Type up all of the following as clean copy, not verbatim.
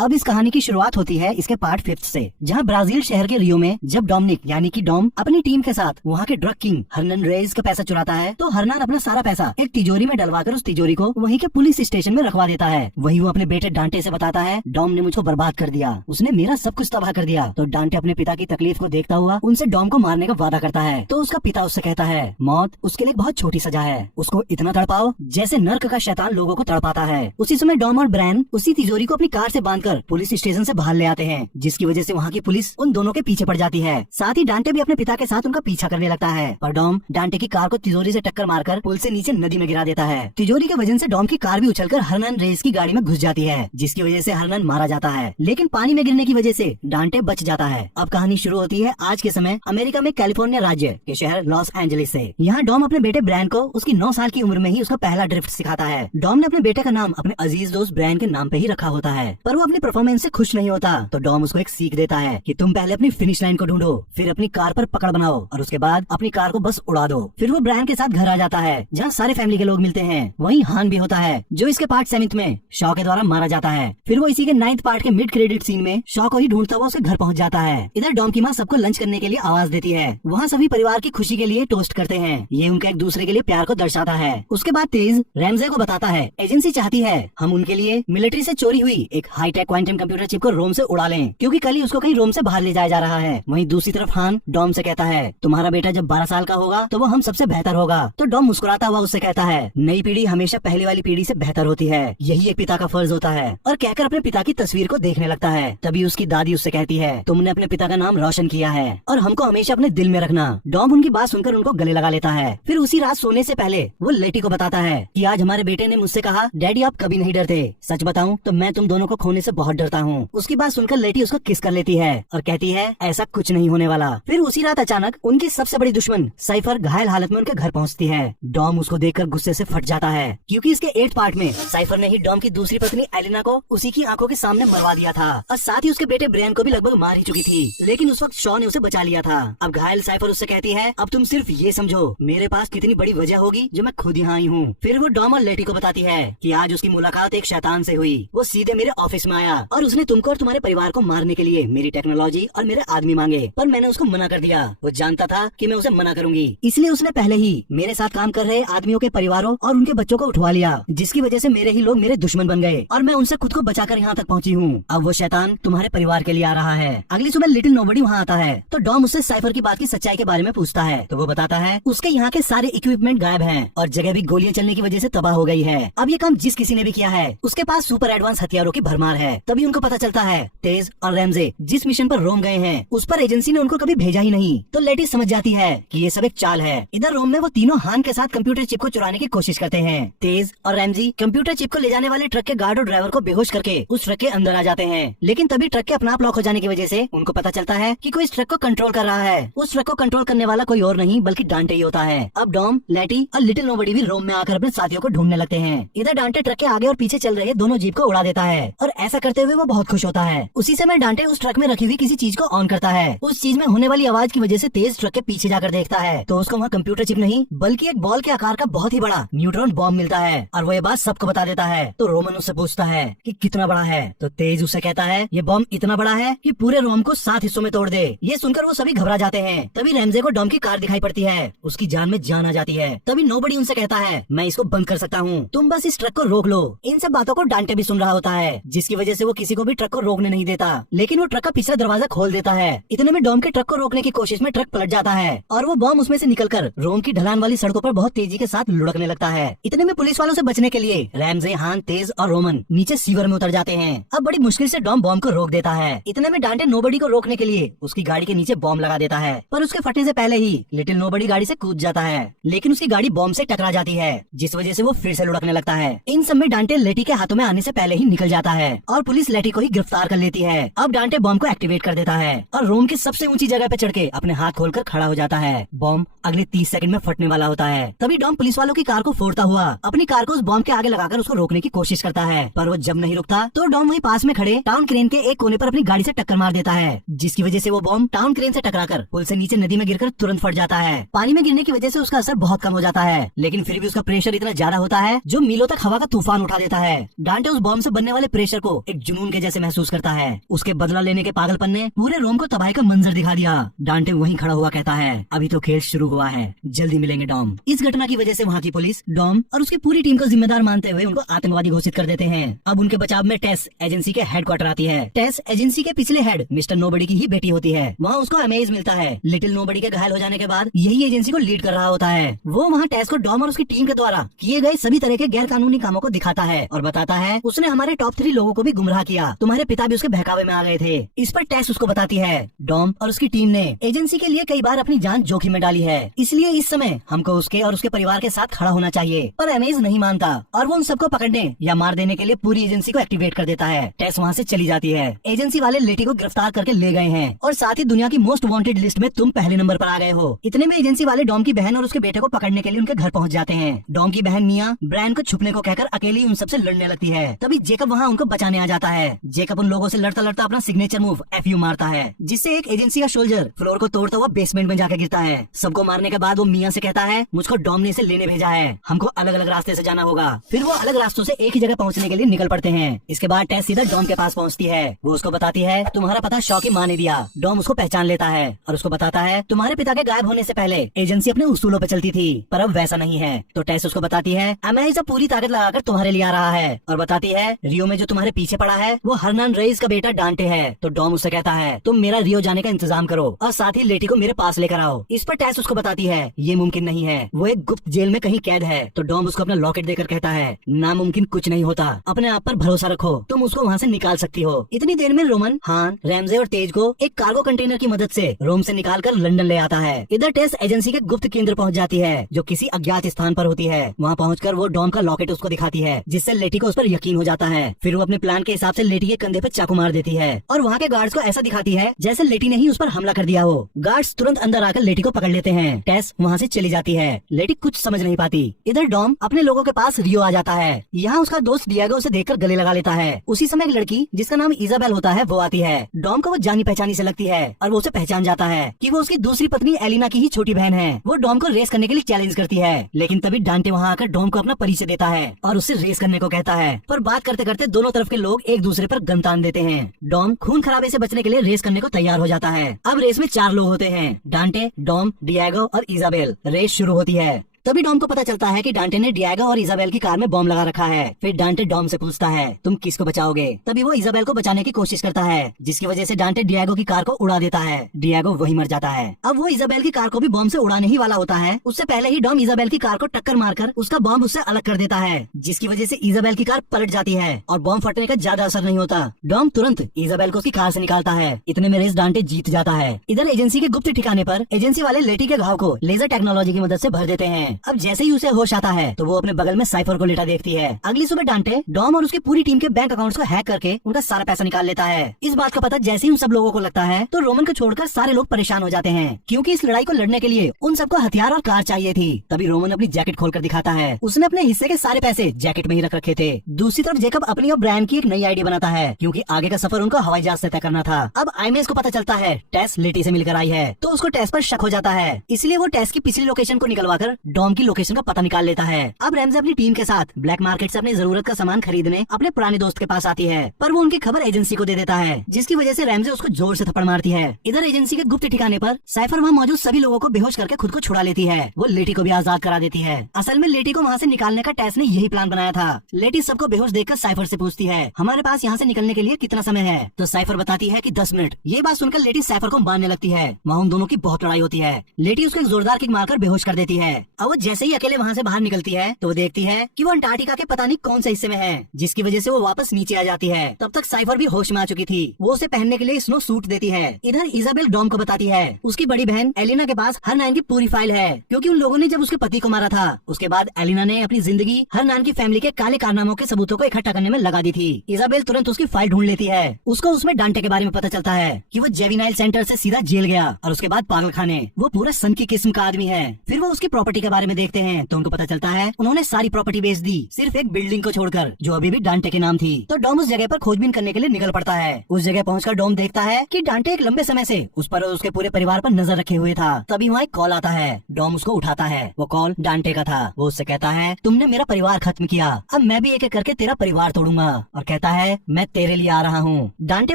अब इस कहानी की शुरुआत होती है इसके पार्ट 5 से, जहां ब्राजील शहर के रियो में जब डोमिनिक यानी कि डॉम अपनी टीम के साथ वहां के ड्रग किंग हर्नान रेज का पैसा चुराता है, तो हर्नान अपना सारा पैसा एक तिजोरी में डलवाकर उस तिजोरी को वहीं के पुलिस स्टेशन में रखवा देता है। वहीं वो अपने बेटे डांटे से बताता है, डॉम ने मुझको बर्बाद कर दिया, उसने मेरा सब कुछ तबाह कर दिया। तो डांटे अपने पिता की तकलीफ को देखता हुआ उनसे डॉम को मारने का वादा करता है। तो उसका पिता उससे कहता है, मौत उसके लिए बहुत छोटी सजा है, उसको इतना तड़पाओ जैसे नर्क का शैतान लोगों को तड़पाता है। उसी समय डॉम और ब्रैन उसी तिजोरी को अपनी कार से बांधकर पुलिस स्टेशन से बाहर ले आते हैं, जिसकी वजह से वहाँ की पुलिस उन दोनों के पीछे पड़ जाती है। साथ ही डांटे भी अपने पिता के साथ उनका पीछा करने लगता है, पर डॉम डांटे की कार को तिजोरी से टक्कर मारकर पुल से नीचे नदी में गिरा देता है। तिजोरी के वजन से डॉम की कार भी उछलकर हर्नान रेस की गाड़ी में घुस जाती है, जिसकी वजह से हर्नान मारा जाता है, लेकिन पानी में गिरने की वजह से डांटे बच जाता है। अब कहानी शुरू होती है आज के समय अमेरिका में कैलिफोर्निया राज्य के शहर लॉस एंजलिस से। यहाँ डॉम अपने बेटे ब्रैन को उसकी 9 साल की उम्र में ही उसका पहला ड्रिफ्ट सिखाता है। डॉम ने अपने बेटे का नाम अपने अजीज दोस्त ब्रैन के नाम पे ही रखा होता है, पर वो अपनी परफॉर्मेंस से खुश नहीं होता। तो डॉम उसको एक सीख देता है कि तुम पहले अपनी फिनिश लाइन को ढूंढो, फिर अपनी कार पर पकड़ बनाओ और उसके बाद अपनी कार को बस उड़ा दो। फिर वो ब्रैन के साथ घर आ जाता है, जहाँ सारे फैमिली के लोग मिलते हैं। वहीं हान भी होता है, जो इसके पार्ट 7 में शॉ के द्वारा मारा जाता है। फिर वो इसी के 9th पार्ट के मिड क्रेडिट सीन में शॉ को ही ढूंढता हुआ उसके घर पहुंच जाता है। इधर डॉम की माँ सबको लंच करने के लिए आवाज देती है। वहाँ सभी परिवार की खुशी के लिए टोस्ट करते हैं। ये उनका एक दूसरे के लिए प्यार को दर्शाता है। उसके बाद तेज रैमजे को बताता है, एजेंसी चाहती है हम उनके लिए मिलिट्री से चोरी हुई एक हाईटेक क्वांटम कंप्यूटर चिप को रोम से उड़ा लें, क्योंकि कल ही उसको कहीं रोम से बाहर ले जाया जा रहा है। वहीं दूसरी तरफ हान डॉम से कहता है, तुम्हारा बेटा जब 12 साल का होगा तो वो हम सबसे बेहतर होगा। तो डॉम मुस्कुराता हुआ उससे कहता है, नई पीढ़ी हमेशा पहले वाली पीढ़ी से बेहतर होती है, यही एक पिता का फर्ज होता है, और कहकर अपने पिता की तस्वीर को देखने लगता है। तभी उसकी दादी उससे कहती है, तुमने अपने पिता का नाम रोशन किया है और हमको हमेशा अपने दिल में रखना। डॉम उनकी बात सुनकर उनको गले लगा लेता है। फिर उसी रात सोने से पहले वो लेटी को बताता है कि आज हमारे बेटे ने मुझसे कहा, डैडी आप कभी नहीं डरते। सच बताऊं तो मैं तुम दोनों को खोने से बहुत डरता हूँ। उसकी बात सुनकर लेटी उसको किस कर लेती है और कहती है, ऐसा कुछ नहीं होने वाला। फिर उसी रात अचानक उनकी सबसे बड़ी दुश्मन साइफर घायल हालत में उनके घर पहुँचती है। डॉम उसको देखकर गुस्से से फट जाता है, क्योंकि इसके 8th पार्ट में साइफर ने ही डॉम की दूसरी पत्नी एलिना को उसी की आंखों के सामने मरवा दिया था, और साथ ही उसके बेटे ब्रेन को भी लगभग मार ही चुकी थी, लेकिन उस वक्त शॉ ने उसे बचा लिया था। अब घायल साइफर उससे कहती है, अब तुम सिर्फ ये समझो मेरे पास कितनी बड़ी वजह होगी जो मैं खुद यहाँ आई हूँ। फिर वो डॉम और लेटी को बताती है कि आज उसकी मुलाकात एक शैतान से हुई। वो सीधे मेरे ऑफिस में आया और उसने तुमको और तुम्हारे परिवार को मारने के लिए मेरी टेक्नोलॉजी और मेरे आदमी मांगे, पर मैंने उसको मना कर दिया। वो जानता था कि मैं उसे मना करूंगी, इसलिए उसने पहले ही मेरे साथ काम कर रहे आदमियों के परिवारों और उनके बच्चों को उठवा लिया, जिसकी वजह से मेरे ही लोग मेरे दुश्मन बन गए और मैं उनसे खुद को बचाकर यहाँ तक पहुँची हूँ। अब वो शैतान तुम्हारे परिवार के लिए आ रहा है। अगली सुबह लिटिल नोबडी वहाँ आता है, तो डॉम उससे साइफर की बात की सच्चाई के बारे में पूछता है। तो वो बताता है उसके यहाँ के सारे इक्विपमेंट गायब हैं और जगह भी गोलियां चलने की वजह से तबाह हो गई है। अब ये काम जिस किसी ने भी किया है उसके पास सुपर एडवांस हथियारों की भरमार है। तभी उनको पता चलता है तेज और रैमजे जिस मिशन पर रोम गए हैं उस पर एजेंसी ने उनको कभी भेजा ही नहीं। तो लेटी समझ जाती है कि ये सब एक चाल है। इधर रोम में वो तीनों हान के साथ कंप्यूटर चिप को चुराने की कोशिश करते हैं। तेज और रैमजी कंप्यूटर चिप को ले जाने वाले ट्रक के गार्ड और ड्राइवर को बेहोश करके उस ट्रक के अंदर आ जाते हैं, लेकिन तभी ट्रक के अपना आप लॉक हो जाने की वजह से उनको पता चलता है कि कोई इस ट्रक को कंट्रोल कर रहा है। उस ट्रक को कंट्रोल करने वाला कोई और नहीं बल्कि डांटे ही होता है। अब डॉम, लेटी और लिटिल नोबडी भी रोम में आकर अपने साथियों को ढूंढने लगते हैं। इधर डांटे ट्रक के आगे और पीछे चल रहे दोनों जीप को उड़ा देता है और ऐसा करते हुए वो बहुत खुश होता है। उसी समय डांटे उस ट्रक में रखी हुई किसी चीज को ऑन करता है। उस चीज में होने वाली आवाज की वजह से तेज ट्रक के पीछे जाकर देखता है, तो उसको वहाँ कंप्यूटर चिप नहीं बल्कि एक बॉल के आकार का बहुत ही बड़ा न्यूट्रॉन बॉम्ब मिलता है और वो ये बात सबको बता देता है। तो रोमन उससे पूछता है कि कितना बड़ा है, तो तेज उससे कहता है ये बॉम्ब इतना बड़ा है कि पूरे रोम को 7 हिस्सों में तोड़ दे। ये सुनकर वो सभी घबरा जाते हैं। तभी रैमजे को डॉम की कार दिखाई पड़ती है, उसकी जान में जान आ जाती है। तभी नोबडी उनसे कहता है, मैं इसको बंद कर सकता हूँ, तुम बस इस ट्रक को रोक लो। इन सब बातों को डांटे भी सुन रहा होता है, जिसकी वजह से वो किसी को भी ट्रक को रोकने नहीं देता, लेकिन वो ट्रक का पिछला दरवाजा खोल देता है। इतने में डॉम के ट्रक को रोकने की कोशिश में ट्रक पलट जाता है और वो बॉम्ब उसमें से निकलकर रोम की ढलान वाली सड़कों पर बहुत तेजी के साथ लुढ़कने लगता है। इतने में पुलिस वालों से बचने के लिए रैमजे, हान, तेज और रोमन नीचे सीवर में उतर जाते हैं। अब बड़ी मुश्किल से डॉम बॉम्ब को रोक देता है। इतने में डांटे नोबडी को रोकने के लिए उसकी गाड़ी के नीचे बॉम्ब लगा देता है, पर उसके फटने से पहले ही लिटिल नोबडी गाड़ी से कूद जाता है, लेकिन उसकी गाड़ी बॉम्ब से टकरा जाती है, जिस वजह से वो फिर से लुढ़कने लगता है। इन सब में डांटे लेटी के हाथों में आने से पहले ही निकल जाता है और पुलिस लेटी को ही गिरफ्तार कर लेती है। अब डांटे बॉम्ब को एक्टिवेट कर देता है और रोम की सबसे ऊंची जगह पे चढ़ के अपने हाथ खोलकर खड़ा हो जाता है। बॉम्ब अगले 30 सेकंड में फटने वाला होता है। तभी डॉम पुलिस वालों की कार को फोड़ता हुआ अपनी कार को उस बॉम्ब के आगे लगाकर उसको रोकने की कोशिश करता है, पर वो जब नहीं रुकता तो डॉम वहीं पास में खड़े टाउन क्रेन के एक कोने पर अपनी गाड़ी से टक्कर मार देता है, जिसकी वजह से वो बॉम्ब टाउन क्रेन से टकराकर पुल से नीचे नदी में गिरकर तुरंत फट जाता है। पानी में गिरने की वजह से उसका असर बहुत कम हो जाता है, लेकिन फिर भी उसका प्रेशर इतना ज्यादा होता है जो मीलों तक हवा का तूफान उठा देता है। डांटे उस बॉम्ब से बनने वाले प्रेशर को एक जुनून के जैसे महसूस करता है। उसके बदला लेने के पागलपन ने पूरे रोम को तबाही का मंजर दिखा दिया। डांटे वहीं खड़ा हुआ कहता है, अभी तो खेल शुरू हुआ है, जल्दी मिलेंगे डॉम। इस घटना की वजह से वहाँ की पुलिस डॉम और उसकी पूरी टीम को जिम्मेदार मानते हुए उनको आतंकवादी घोषित कर देते हैं। अब उनके बचाव में टेस एजेंसी के हेडक्वार्टर आती है। टेस एजेंसी के पिछले हेड मिस्टर नोबडी की ही बेटी होती है। वहाँ उसको अमेज मिलता है। लिटिल नोबडी के घायल हो जाने के बाद यही एजेंसी को लीड कर रहा होता है। वो वहाँ टेस को डॉम और उसकी टीम के द्वारा किए गए सभी तरह के गैर कानूनी कामों को दिखाता है और बताता है उसने हमारे टॉप 3 लोगों को भी गुमराह किया। तुम्हारे पिता भी उसके बहकावे में आ गए थे। इस पर टेस उसको बताती है, डॉम और उसकी टीम ने एजेंसी के लिए कई बार अपनी जान जोखिम में डाली है, इसलिए इस समय हमको उसके और उसके परिवार के साथ खड़ा होना चाहिए। पर अमेज नहीं मानता और वो उन सबको पकड़ने या मार देने के लिए पूरी एजेंसी को एक्टिवेट कर देता है। टेस वहाँ से चली जाती है। एजेंसी वाले लेटी को गिरफ्तार करके ले गए हैं और साथ ही दुनिया की मोस्ट वांटेड लिस्ट में तुम पहले नंबर पर आ गए हो। इतने में एजेंसी वाले डॉम की बहन और उसके बेटे को पकड़ने के लिए उनके घर पहुँच जाते हैं। डॉम की बहन मिया ब्रायन को छुपने को कहकर अकेली उन सबसे लड़ने लगती है। तभी जेकब वहाँ उनको बचाने आ जाता है। जेकब उन लोगों से लड़ता लड़ता अपना सिग्नेचर मूव FU मारता है, जिससे एक एजेंसी का सोल्जर फ्लोर को तोड़ता हुआ बेसमेंट में जाकर गिरता है। सबको मारने के बाद वो मिया से कहता है, मुझको डॉम ने इसे लेने भेजा है, हमको अलग अलग रास्ते से जाना होगा। फिर वो अलग रास्तों से एक ही जगह पहुंचने के लिए निकल पड़ते हैं। इसके बाद टेस सीधा डॉम के पास पहुंचती है। वो उसको बताती है, तुम्हारा पता शॉ की माँ ने दिया। डॉम उसको पहचान लेता है और उसको बताता है, तुम्हारे पिता के गायब होने से पहले एजेंसी अपने उसूलों पे चलती थी, पर अब वैसा नहीं है। तो टेस उसको बताती है, अमेज अब पूरी ताकत लगाकर तुम्हारे लिए आ रहा है और बताती है, रियो में जो तुम्हारे पीछे पड़ा है वो हरनान रेइस का बेटा डांटे है। तो डॉम उससे कहता है, तुम मेरा रियो जाने का इंतजाम करो और साथ ही लेटी को मेरे पास लेकर आओ। इस पर टेस उसको बताती है, ये मुमकिन नहीं है, वो एक गुप्त जेल में कहीं कैद है। तो डॉम उसको अपना लॉकेट देकर कहता है, नामुमकिन कुछ नहीं होता, अपने आप पर भरोसा रखो, तुम उसको वहाँ से निकाल सकती हो। इतनी देर में रोमन, हान, रैमजे और तेज को एक कार्गो कंटेनर की मदद से रोम से निकालकर लंदन ले आता है। इधर टेस एजेंसी के गुप्त केंद्र पहुँच जाती है, जो किसी अज्ञात स्थान पर होती है। वहाँ पहुँचकर वो डॉम का लॉकेट उसको दिखाती है, जिससे लेटी को उस पर यकीन हो जाता है। फिर वो अपने प्लान के हिसाब से लेटी के कंधे पे चाकू मार देती है और वहाँ के गार्ड्स को ऐसा दिखाती है जैसे लेटी ने ही उस पर हमला कर दिया हो। गार्ड्स तुरंत अंदर आकर लेटी को पकड़ लेते हैं। टेस वहाँ से चली जाती है। लेटी कुछ समझ नहीं पाती। इधर डॉम अपने लोगों के पास रियो आ जाता है। यहाँ उसका दोस्त डिएगो उसे देखकर गले लगा लेता है। उसी समय एक लड़की जिसका नाम इजाबेल होता है वो आती है। डॉम को वो जानी पहचानी से लगती है और वो उसे पहचान जाता है कि वो उसकी दूसरी पत्नी एलिना की ही छोटी बहन है। वो डॉम को रेस करने के लिए चैलेंज करती है, लेकिन तभी डांटे वहाँ आकर डॉम को अपना परिचय देता है और उससे रेस करने को कहता है। पर बात करते करते दोनों तरफ के लोग एक दूसरे पर गन तान देते हैं। डॉम खून खराबे से बचने के लिए रेस करने को तैयार हो जाता है। अब रेस में 4 लोग होते हैं, डांटे, डॉम, डिएगो और इजाबेल। रेस शुरू होती है। तभी डॉम को पता चलता है कि डांटे ने डिएगो और इजाबेल की कार में बॉम्ब लगा रखा है। फिर डांटे डॉम से पूछता है, तुम किसको बचाओगे? तभी वो इजाबेल को बचाने की कोशिश करता है, जिसकी वजह से डांटे डिएगो की कार को उड़ा देता है। डिएगो वही मर जाता है। अब वो इजाबेल की कार को भी बॉम्ब से उड़ाने ही वाला होता है। उससे पहले ही डॉम इजाबेल की कार को टक्कर मारकर उसका बॉम्ब उससे अलग कर देता है, जिसकी वजह से इजाबेल की कार पलट जाती है और बॉम्ब फटने का ज्यादा असर नहीं होता। डॉम तुरंत इजाबेल को उसकी कार से निकालता है। इतने में रेस डांटे जीत जाता है। इधर एजेंसी के गुप्त ठिकाने पर एजेंसी वाले लेटी के घाव को लेजर टेक्नोलॉजी की मदद से भर देते हैं। अब जैसे ही उसे होश आता है तो वो अपने बगल में साइफर को लेटा देखती है। अगली सुबह डांटे डॉम और उसकी पूरी टीम के बैंक अकाउंट्स को हैक करके उनका सारा पैसा निकाल लेता है। इस बात का पता जैसे ही उन सब लोगों को लगता है तो रोमन को छोड़कर सारे लोग परेशान हो जाते हैं, क्योंकि इस लड़ाई को लड़ने के लिए उन सबको हथियार और कार चाहिए थी। तभी रोमन अपनी जैकेट खोलकर दिखाता है। उसने अपने हिस्से के सारे पैसे जैकेट में ही रख रखे थे। दूसरी तरफ जेकब अपनी और ब्रायन की एक नई आइडिया बनाता है, क्योंकि आगे का सफर उनको हवाई जहाज से तय करना था। अब आईमेस को पता चलता है टेस लेटी से मिलकर आई है, तो उसको टेस पर शक हो जाता है। इसलिए वो टेस की पिछली लोकेशन को निकलवाकर डॉम की लोकेशन का पता निकाल लेता है। अब रैमजे अपनी टीम के साथ ब्लैक मार्केट से अपनी जरूरत का सामान खरीदने अपने पुराने दोस्त के पास आती है, पर वो उनकी खबर एजेंसी को दे देता है, जिसकी वजह से रैमजे उसको जोर से थप्पड़ मारती है। इधर एजेंसी के गुप्त ठिकाने पर साइफर वहाँ मौजूद सभी लोगों को बेहोश करके खुद को छुड़ा लेती है। वो लेटी को भी आजाद करा देती है। असल में लेटी को वहाँ से निकालने का टेस ने यही प्लान बनाया था। लेटी सबको बेहोश देखकर साइफर से पूछती है, हमारे पास यहाँ से निकलने के लिए कितना समय है? तो साइफर बताती है कि 10 मिनट। ये बात सुनकर लेटी साइफर को मारने लगती है। वहाँ उन दोनों की बहुत लड़ाई होती है। लेटी उसको एक जोरदार किक मारकर बेहोश कर देती है। अब वो जैसे ही अकेले वहाँ से बाहर निकलती है तो वो देखती है कि वो अंटार्कटिका के पता नहीं कौन से हिस्से में है, जिसकी वजह से वो वापस नीचे आ जाती है। तब तक साइफर भी होश में आ चुकी थी। वो उसे पहनने के लिए स्नो सूट देती है। इधर इजाबेल डॉम को बताती है उसकी बड़ी बहन एलिना के पास हरनान की पूरी फाइल है, क्योंकि उन लोगों ने जब उसके पति को मारा था उसके बाद एलिना ने अपनी जिंदगी हरनान की फैमिली के काले कारनामों के सबूतों को इकट्ठा करने में लगा दी थी। इजाबेल तुरंत उसकी फाइल ढूंढ लेती है। उसको उसमें डांटे के बारे में पता चलता है कि वो जेविनाइल सेंटर से सीधा जेल गया और उसके बाद पागल खाने। वो पूरा सन की किस्म का आदमी है। फिर वो उसकी प्रॉपर्टी के बारे बारे में देखते हैं तो उनको पता चलता है उन्होंने सारी प्रॉपर्टी बेच दी, सिर्फ एक बिल्डिंग को छोड़कर जो अभी भी डांटे के नाम थी। तो डॉम उस जगह पर खोजबीन करने के लिए निकल पड़ता है। उस जगह पहुंचकर डॉम देखता है कि डांटे एक लंबे समय से उस पर और उसके पूरे परिवार पर नजर रखे हुए था। तभी वहाँ एक कॉल आता है। डॉम उसको उठाता है। वो कॉल डांटे का था। वो उससे कहता है तुमने मेरा परिवार खत्म किया, अब मैं भी एक एक करके तेरा परिवार तोड़ूंगा, और कहता है मैं तेरे लिए आ रहा हूँ। डांटे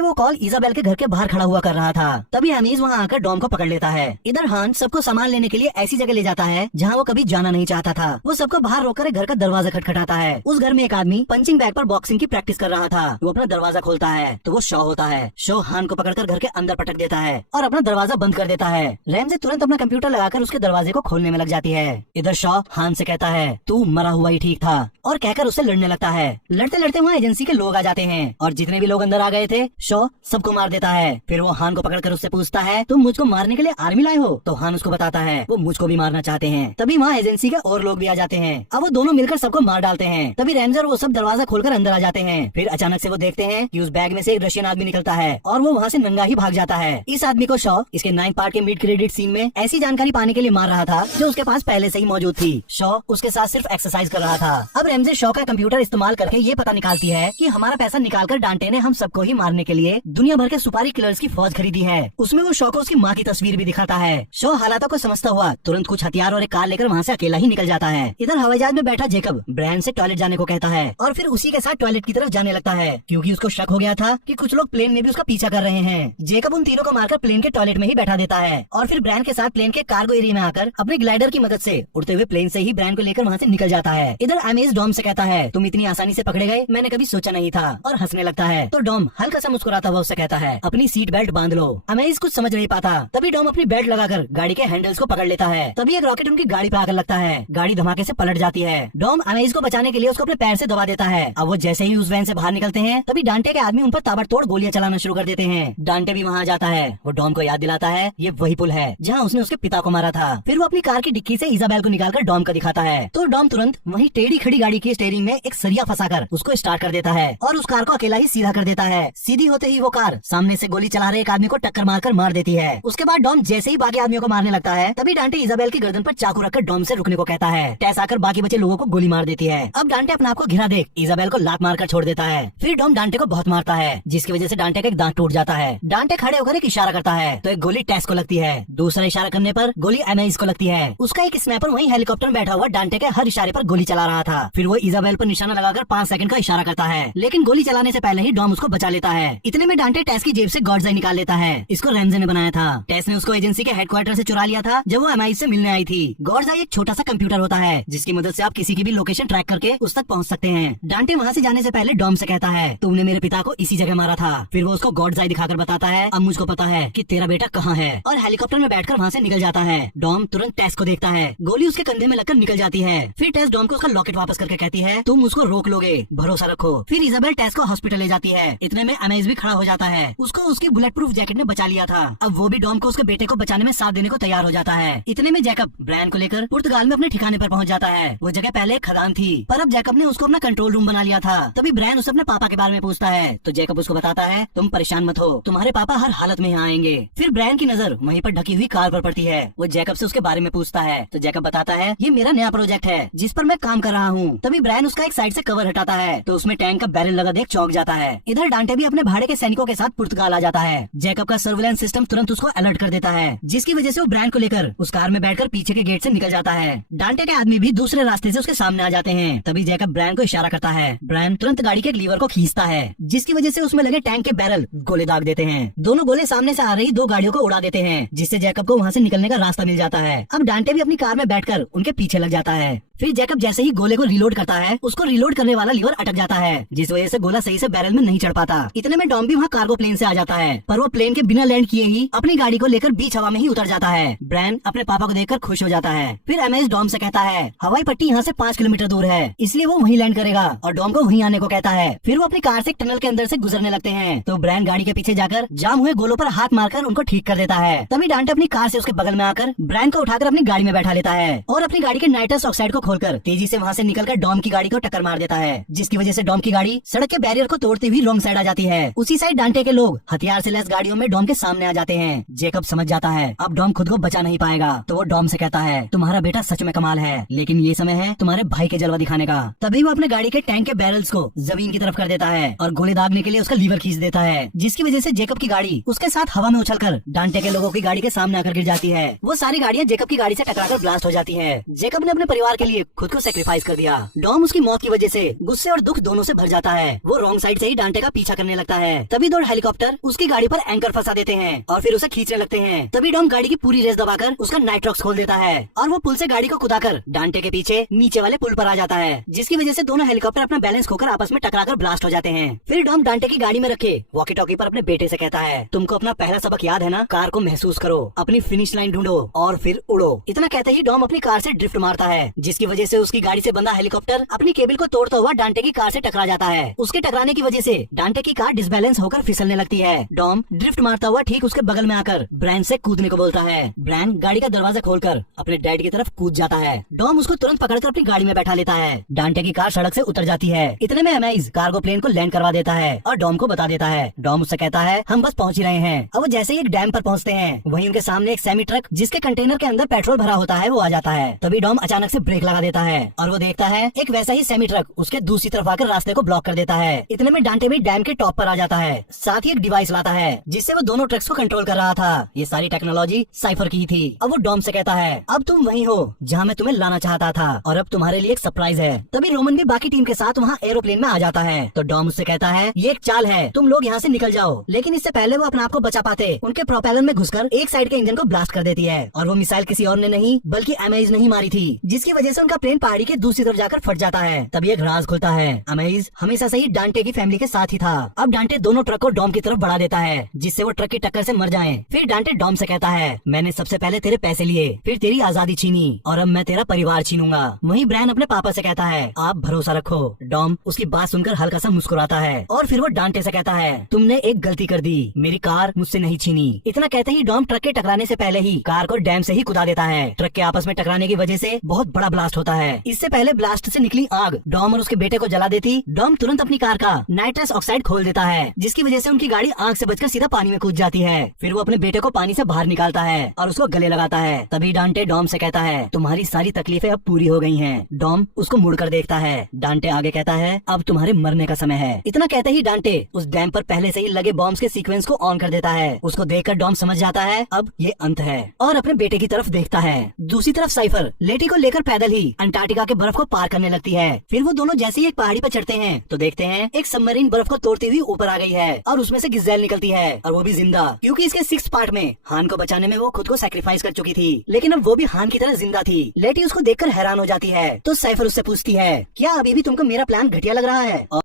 वो कॉल इजाबेल के घर के बाहर खड़ा हुआ कर रहा था। तभी हमीज वहाँ आकर डॉम को पकड़ लेता है। इधर हान सबको सामान लेने के लिए ऐसी जगह ले जाता है जहाँ वो कभी जाना नहीं चाहता था। वो सबको बाहर रोककर घर का दरवाजा खटखटाता है। उस घर में एक आदमी पंचिंग बैग पर बॉक्सिंग की प्रैक्टिस कर रहा था। वो अपना दरवाजा खोलता है तो वो शॉ होता है। शॉ हान को पकड़कर घर के अंदर पटक देता है और अपना दरवाजा बंद कर देता है। रैमजे तुरंत अपना कंप्यूटर लगाकर उसके दरवाजे को खोलने में लग जाती है। इधर शॉ हान से कहता है तू मरा हुआ ही ठीक था, और कहकर उससे लड़ने लगता है। लड़ते लड़ते वहाँ एजेंसी के लोग आ जाते हैं और जितने भी लोग अंदर आ गए थे शॉ सबको मार देता है। फिर वो हान को पकड़कर उससे पूछता है तुम मुझको मारने के लिए आर्मी लाए हो? तो हान उसको बताता है वो मुझको भी मारना चाहते हैं। तभी वहाँ एजेंसी के और लोग भी आ जाते हैं। अब वो दोनों मिलकर सबको मार डालते हैं। तभी रैमजर वो सब दरवाजा खोलकर अंदर आ जाते हैं। फिर अचानक से वो देखते हैं कि उस बैग में से एक रशियन आदमी निकलता है और वो वहाँ से नंगा ही भाग जाता है। इस आदमी को शॉ इसके 9 पार्ट के मिड क्रेडिट सीन में ऐसी जानकारी पाने के लिए मार रहा था जो उसके पास पहले से ही मौजूद थी। शॉ उसके साथ सिर्फ एक्सरसाइज कर रहा था। अब रैमजे शॉ का कंप्यूटर इस्तेमाल करके ये पता निकालती है कि हमारा पैसा निकालकर डांटे ने हम सबको ही मारने के लिए दुनिया भर के सुपारी किलर्स की फौज खरीदी है। उसमें वो शॉ को उसकी माँ की तस्वीर भी दिखाता है। शॉ हालातों को समझता हुआ तुरंत कुछ हथियार और एक कार लेकर वहाँ से अकेला ही निकल जाता है। इधर हवाई जहाज में बैठा जेकब ब्रायन से टॉयलेट जाने को कहता है और फिर उसी के साथ टॉयलेट की तरफ जाने लगता है, क्योंकि उसको शक हो गया था कि कुछ लोग प्लेन में भी उसका पीछा कर रहे हैं। जेकब उन तीनों को मारकर प्लेन के टॉयलेट में ही बैठा देता है और फिर ब्रायन के साथ प्लेन के कार्गो एरिया में आकर अपने ग्लाइडर की मदद से उड़ते हुए प्लेन से ही ब्रायन को लेकर वहाँ से निकल जाता है। इधर अमेज डॉम से कहता है तुम इतनी आसानी से पकड़े गए मैंने कभी सोचा नहीं था, और हंसने लगता है। तो डॉम हल्का सा मुस्कुराता हुआ उससे कहता है अपनी सीट बेल्ट बांध लो। अमेज कुछ समझ नहीं पाता। तभी डॉम अपनी बेल्ट लगाकर गाड़ी के हैंडल्स को पकड़ लेता है। तभी एक रॉकेट उनकी गाड़ी पे आकर लगता है। गाड़ी धमाके से पलट जाती है। डॉम अमेज को बचाने के लिए उसको अपने पैर से दबा देता है। अब वो जैसे ही उस वैन से बाहर निकलते हैं तभी डांटे के आदमी उन पर ताबड़तोड़ गोलियां चलाना शुरू कर देते हैं। डांटे भी वहाँ जाता है। वो डॉम को याद दिलाता है ये वही पुल है जहाँ उसने उसके पिता को मारा था। फिर वो अपनी कार की डिक्की से इजाबेल को निकालकर डॉम को दिखाता है। तो डॉम तुरंत वहीं टेढ़ी खड़ी गाड़ी की स्टीयरिंग में एक सरिया फंसाकर उसको स्टार्ट कर देता है और उस कार को अकेला ही सीधा कर देता है। सीधी होते ही वो कार सामने से गोली चला रहे एक आदमी को टक्कर मारकर मार देती है। उसके बाद डॉम जैसे ही बाकी आदमियों को मारने लगता है तभी डांटे इजाबेल की गर्दन पर चाकू रखकर डॉम से रुकने को कहता है। टेस आकर बाकी बचे लोगों को गोली मार देती है। अब डांटे अपने आप को घिरा देख इजाबेल को लात मारकर छोड़ देता है। फिर डॉम डांटे को बहुत मारता है जिसकी वजह से डांटे का एक दांत टूट जाता है। डांटे खड़े होकर एक इशारा करता है तो एक गोली टेस को लगती है। दूसरा इशारा करने पर गोली एमेज को लगती है। उसका एक स्नैपर वहीं हेलीकॉप्टर में बैठा हुआ डांटे के हर इशारे पर गोली चला रहा था। फिर वो इजाबेल पर निशाना लगाकर 5 सेकंड का इशारा करता है, लेकिन गोली चलाने से पहले ही डॉम उसको बचा लेता है। इतने में डांटे टेस की जेब से गॉडजाई निकाल लेता है। इसको रैमजे ने बनाया था। टेस ने उसको एजेंसी के हेडक्वार्टर से चुरा लिया था जब वो एमआई से मिलने आई थी। गॉडजाई एक छोटा सा कंप्यूटर होता है जिसकी मदद से आप किसी की भी लोकेशन ट्रैक करके उस तक पहुंच सकते हैं। डांटे वहाँ से जाने से पहले डॉम से कहता है तुमने मेरे पिता को इसी जगह मारा था। फिर वो उसको गॉडजाई दिखाकर बताता है अब मुझको पता है कि तेरा बेटा कहाँ है, और हेलीकॉप्टर में बैठकर वहाँ से निकल जाता है। डॉम तुरंत टेस को देखता है। गोली उसके कंधे में लगकर निकल जाती है। फिर टेस डॉम को उसका लॉकेट वापस करके कहती है तुम उसको रोक लोगे, भरोसा रखो। फिर इजाबेल टेस को हॉस्पिटल ले जाती है। इतने में अमेज भी खड़ा हो जाता है। उसको उसकी बुलेट प्रूफ जैकेट ने बचा लिया था। अब वो भी डॉम को उसके बेटे को बचाने में साथ देने को तैयार हो जाता है। इतने में जैकब ब्रायन को लेकर पुर्तगाल में अपने ठिकाने पर पहुंच जाता है। वो जगह पहले एक खदान थी पर अब जैकब ने उसको अपना कंट्रोल रूम बना लिया था। तभी ब्रायन उससे अपने पापा के बारे में पूछता है तो जैकब उसको बताता है तुम परेशान मत हो, तुम्हारे पापा हर हालत में यहाँ आएंगे। फिर ब्रायन की नजर वहीं पर ढकी हुई कार पर पड़ती है। वो जैकब से उसके बारे में पूछता है तो जैकब बताता है ये मेरा नया प्रोजेक्ट है जिस पर मैं काम कर रहा हूँ। तभी ब्रायन उसका एक साइड से कवर हटाता है तो उसमें टैंक का बैरल लगा देख चौंक जाता है। इधर डांटे भी अपने भाड़े के सैनिकों के साथ पुर्तगाल आ जाता है। जैकब का सर्विलेंस सिस्टम तुरंत उसको अलर्ट कर देता है जिसकी वजह से वो ब्रायन को लेकर उस कार में बैठकर पीछे के गेट से निकल जाता है। डांटे के आदमी भी दूसरे रास्ते से उसके सामने आ जाते हैं। तभी जैकब ब्रायन को इशारा करता है। ब्रायन तुरंत गाड़ी के लीवर को खींचता है जिसकी वजह से उसमें लगे टैंक के बैरल गोले दाग देते हैं। दोनों गोले सामने से आ रही 2 गाड़ियों को उड़ा देते हैं जिससे जैकब को वहाँ से निकलने का रास्ता मिल जाता है। अब डांटे भी अपनी कार में बैठकर उनके पीछे लग जाता है। फिर जैकब जैसे ही गोले को रिलोड करता है उसको रिलोड करने वाला लीवर अटक जाता है जिस वजह से गोला सही से बैरल में नहीं चढ़ पाता। इतने में डॉम भी वहाँ कार्गो प्लेन से आ जाता है पर वो प्लेन के बिना लैंड किए ही अपनी गाड़ी को लेकर बीच हवा में ही उतर जाता है। ब्रायन अपने पापा को देखकर खुश हो जाता है। फिर एमएस डॉम से कहता है हवाई पट्टी यहाँ से 5 किलोमीटर दूर है इसलिए वो वहीं लैंड करेगा और डॉम को वहीं आने को कहता है। फिर वो अपनी कार से टनल के अंदर से गुजरने लगते हैं तो ब्रायन गाड़ी के पीछे जाकर जाम हुए गोलों पर हाथ मारकर उनको ठीक कर देता है। तभी डांटे अपनी कार से उसके बगल में आकर ब्रायन को उठाकर अपनी गाड़ी में बैठा लेता है और अपनी गाड़ी के नाइट्रस ऑक्साइड को खोलकर तेजी से वहाँ से निकलकर डॉम की गाड़ी को टक्कर मार देता है, जिसकी वजह से डॉम की गाड़ी सड़क के बैरियर को तोड़ते हुए रॉन्ग साइड आ जाती है। उसी साइड डांटे के लोग हथियार से लैस गाड़ियों में डॉम के सामने आ जाते हैं। जेकब समझ जाता है अब डॉम खुद को बचा नहीं पाएगा, तो वो डॉम से कहता है तुम्हारा बेटा सच में कमाल है, लेकिन ये समय है तुम्हारे भाई के जलवा दिखाने का। तभी वो अपने गाड़ी के टैंक के बैरल्स को जमीन की तरफ कर देता है और गोले दागने के लिए उसका लीवर खींच देता है, जिसकी वजह से जेकब की गाड़ी उसके साथ हवा में उछलकर डांटे के लोगों की गाड़ी के सामने आकर गिर जाती है। वो सारी गाड़ियाँ जेकब की गाड़ी से टकराकर ब्लास्ट हो जाती है। जेकब ने अपने परिवार के लिए खुद को सेक्रीफाइस कर दिया। डॉम उसकी मौत की वजह से गुस्से और दुख दोनों से भर जाता है। वो रॉन्ग साइड से ही डांटे का पीछा करने लगता है। तभी दो हेलीकॉप्टर उसकी गाड़ी पर एंकर फंसा देते हैं और फिर उसे खींचने लगते हैं। तभी डॉम गाड़ी की पूरी रेस दबाकर उसका नाइट्रॉक्स खोल देता है और वो पुल से गाड़ी को कुदाकर डांटे के पीछे नीचे वाले पुल पर आ जाता है, जिसकी वजह से दोनों हेलीकॉप्टर अपना बैलेंस खोकर आपस में टकराकर ब्लास्ट हो जाते हैं। फिर डॉम डांटे की गाड़ी में रखे वॉकी टॉकी पर अपने बेटे से कहता है तुमको अपना पहला सबक याद है ना, कार को महसूस करो, अपनी फिनिश लाइन ढूंढो और फिर उड़ो। इतना कहते ही डॉम अपनी कार से ड्रिफ्ट मारता है, जिसकी वजह से उसकी गाड़ी से बंधा हेलीकॉप्टर अपनी केबल को तोड़ता हुआ डांटे की कार से टकरा जाता है। उसके टकराने की वजह से डांटे की कार डिसबैलेंस होकर फिसलने लगती है। डॉम ड्रिफ्ट मारता हुआ ठीक उसके बगल में आकर ब्रैन से कूदने को बोलता है। ब्रैन गाड़ी का दरवाजा खोलकर अपने डैड की तरफ कूद जाता है। डॉम उसको तुरंत पकड़कर अपनी गाड़ी में बैठा लेता है। डांटे की कार सड़क से उतर जाती है। इतने में अमेज कार्गो प्लेन को लैंड करवा देता है और डॉम को बता देता है। डॉम उससे कहता है हम बस पहुंच ही रहे हैं। अब वो जैसे ही एक डैम पर पहुंचते हैं, वहीं उनके सामने एक सेमी ट्रक जिसके कंटेनर के अंदर पेट्रोल भरा होता है वो आ जाता है। तभी डॉम अचानक से ब्रेक लगा देता है और वो देखता है एक वैसा ही सेमी ट्रक उसके दूसरी तरफ आकर रास्ते को ब्लॉक कर देता है। इतने में डांटे भी डैम के टॉप पर आ जाता है, साथ ही एक डिवाइस लाता है जिससे वो दोनों ट्रक्स को कंट्रोल कर रहा था। ये सारी टेक्नोलॉजी साइफर की थी। अब वो डॉम से कहता है अब तुम वहीं हो जहाँ मैं तुम्हें लाना चाहता था और अब तुम्हारे लिए एक सरप्राइज है। तभी रोमन भी बाकी टीम के साथ वहाँ एरोप्लेन में आ जाता है। तो डॉम उससे कहता है ये एक चाल है, तुम लोग यहाँ से निकल जाओ। लेकिन इससे पहले वो अपने आप को बचा पाते उनके प्रोपेलर में घुसकर एक साइड के इंजन को ब्लास्ट कर देती है और वो मिसाइल किसी और ने नहीं बल्कि अमेज नहीं मारी थी, जिसकी वजह से उनका प्लेन पहाड़ी के दूसरी तरफ जाकर फट जाता है। तभी एक राज खुलता है, अमेज हमेशा से ही डांटे की फैमिली के साथ ही था। अब डांटे दोनों ट्रक को डॉम की तरफ बढ़ा देता है जिससे वो ट्रक की टक्कर से मर जाएं। फिर डांटे डॉम से कहता है मैंने सबसे पहले तेरे पैसे लिए, फिर तेरी आजादी छीनी और अब मैं तेरा परिवार छीनूंगा। वहीं ब्रैन अपने पापा से कहता है आप भरोसा रखो। डॉम उसकी बात सुनकर हल्का सा मुस्कुराता है और फिर वो डांटे से कहता है तुमने एक गलती कर दी, मेरी कार मुझसे नहीं छीनी। इतना कहते ही डॉम ट्रक के टकराने से पहले ही कार को डैम से ही कुदा देता है। ट्रक के आपस में टकराने की वजह से बहुत बड़ा ब्लास्ट होता है। इससे पहले ब्लास्ट से निकली आग डॉम और उसके बेटे को जला देती। डॉम तुरंत अपनी कार का नाइट्रस ऑक्साइड खोल देता है, जिसकी वजह से उनकी गाड़ी आग से बचकर सीधा पानी में कूद जाती है। फिर वो अपने बेटे को पानी से बाहर निकालता है और उसको गले लगाता है। तभी डांटे डॉम से कहता है तुम्हारी सारी तकलीफें अब पूरी हो गई हैं। डॉम उसको मुड़कर देखता है। डांटे आगे कहता है अब तुम्हारे मरने का समय है। इतना कहते ही डांटे उस डैम पर पहले से ही लगे बॉम्ब्स के सीक्वेंस को ऑन कर देता है। उसको देखकर डॉम समझ जाता है अब ये अंत है और अपने बेटे की तरफ देखता है। दूसरी तरफ साइफर लेटी को लेकर पैदल ही अंटार्कटिका के बर्फ को पार करने लगती है। फिर वो दोनों जैसे ही एक पहाड़ी पर चढ़ते हैं तो देखते हैं एक सबमरीन बर्फ को तोड़ती हुई ऊपर आ गई है और उसमें से गिज़ेल निकलती है और वो भी जिंदा, क्योंकि इसके 6th पार्ट में हान को बचाने में वो खुद को सैक्रिफाइस कर चुकी थी, लेकिन अब वो भी हान की तरह जिंदा थी। लेटी उसको देखकर हैरान हो जाती है तो साइफर उससे पूछती है क्या अभी भी तुमको मेरा प्लान घटिया लग रहा है?